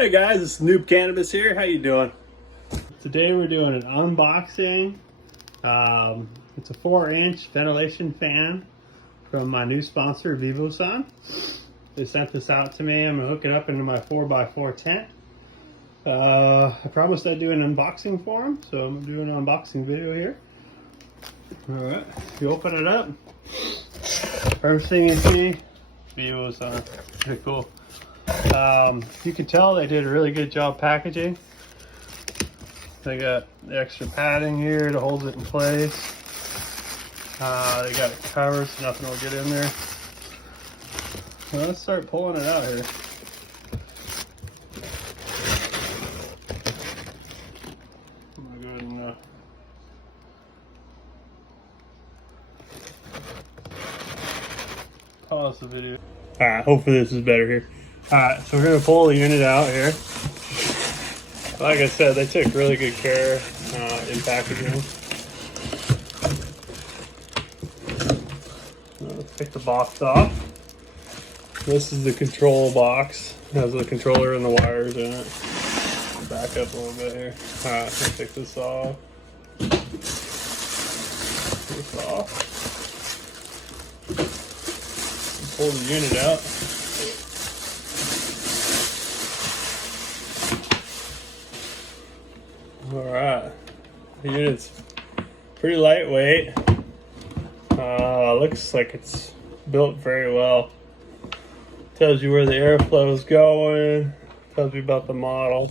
Hey guys, it's newb.cannabis here. How you doing? Today we're doing an unboxing. It's a 4-inch ventilation fan from my new sponsor, VIVOSUN. They sent this out to me. I'm gonna hook it up into my 4x4 tent. I promised I'd do an unboxing for them, so I'm doing an unboxing video here. Alright, you open it up. First thing you see, VIVOSUN. Pretty cool. You can tell they did a really good job packaging. They got the extra padding here to hold it in place. They got it covered so nothing will get in there. Well, let's start pulling it out here. I'm gonna go ahead and pause the video. Alright, hopefully this is better here. Alright, so we're going to pull the unit out here. Like I said, they took really good care in packaging. Let's take the box off. This is the control box. It has the controller and the wires in it. Back up a little bit here. Alright, let's take this off. Pull the unit out. Alright, the unit's pretty lightweight. Looks like it's built very well. Tells you where the airflow is going, tells you about the model.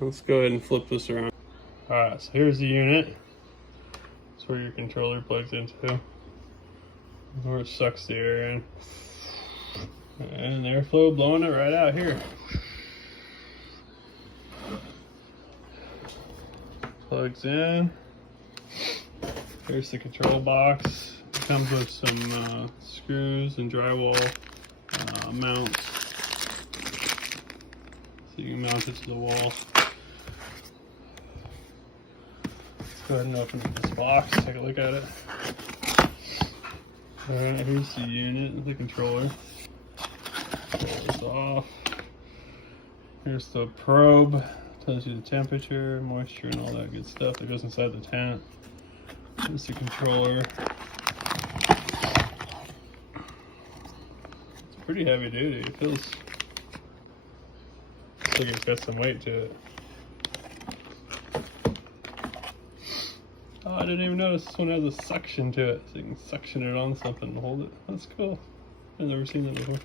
Let's go ahead and flip this around. Alright, so here's the unit. That's where your controller plugs into. Where it sucks the air in. And airflow blowing it right out here. Plugs in. Here's the control box. It comes with some screws and drywall mounts, so you can mount it to the wall. Let's go ahead and open up this box, take a look at it. Alright, here's the unit, the controller. Pull this off. Here's the probe. Tells you the temperature, moisture, and all that good stuff that goes inside the tent. Here's the controller. It's pretty heavy duty. It feels like it's got some weight to it. Oh, I didn't even notice this one has a suction to it, so you can suction it on something to hold it. That's cool. I've never seen that before.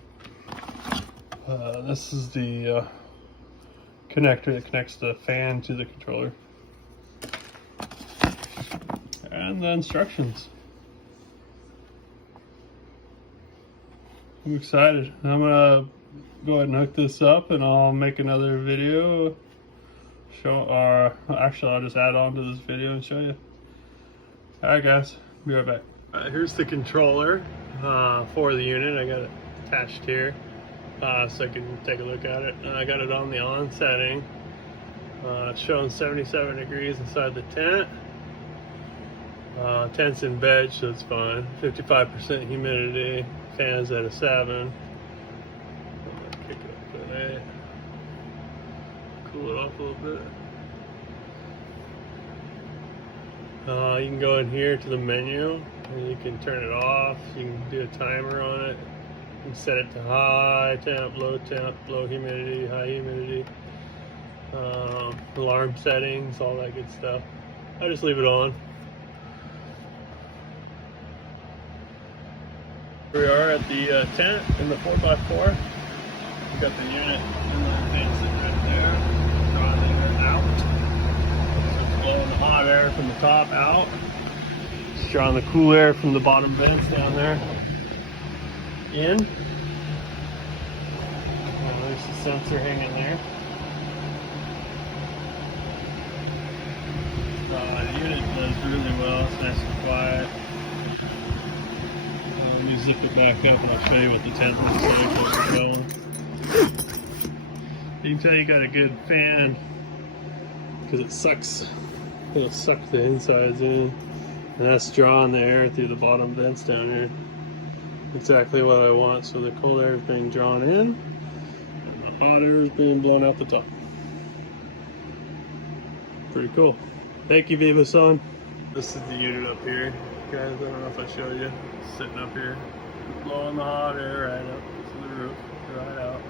This is the connector that connects the fan to the controller. And the instructions. I'm excited. I'm gonna go ahead and hook this up and I'll make another video. Actually I'll just add on to this video and show you. Alright guys, be right back. Alright, here's the controller for the unit. I got it attached here. So I can take a look at it. I got it on the on setting. It's showing 77 degrees inside the tent. Tent's in bed, so it's fine. 55% humidity. Fan's at a 7. Kick it up to an 8. Cool it off a little bit. You can go in here to the menu and you can turn it off. You can do a timer on it. You can set it to high temp, low humidity, high humidity, alarm settings, all that good stuff. I just leave it on. Here we are at the tent in the 4x4. We got the unit and the fan sitting right there. Drawing the air out. So it's blowing the hot air from the top out. It's drawing the cool air from the bottom vents down there in. There's the sensor hanging there. The unit does really well. It's nice and quiet. Let me zip it back up and I'll show you what the tent looks like while it's going. You can tell you got a good fan because it sucks. It'll suck the insides in, and that's drawing the air through the bottom vents down here. Exactly what I want. So the cold air is being drawn in. hot air is being blown out the top. Pretty cool. Thank you, VIVOSUN. This is the unit up here, guys. I don't know if I showed you. It's sitting up here, blowing the hot air right up to the roof, right out.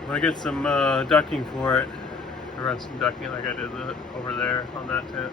I'm gonna get some ducking for it. I run some ducking like I did over there on that tent.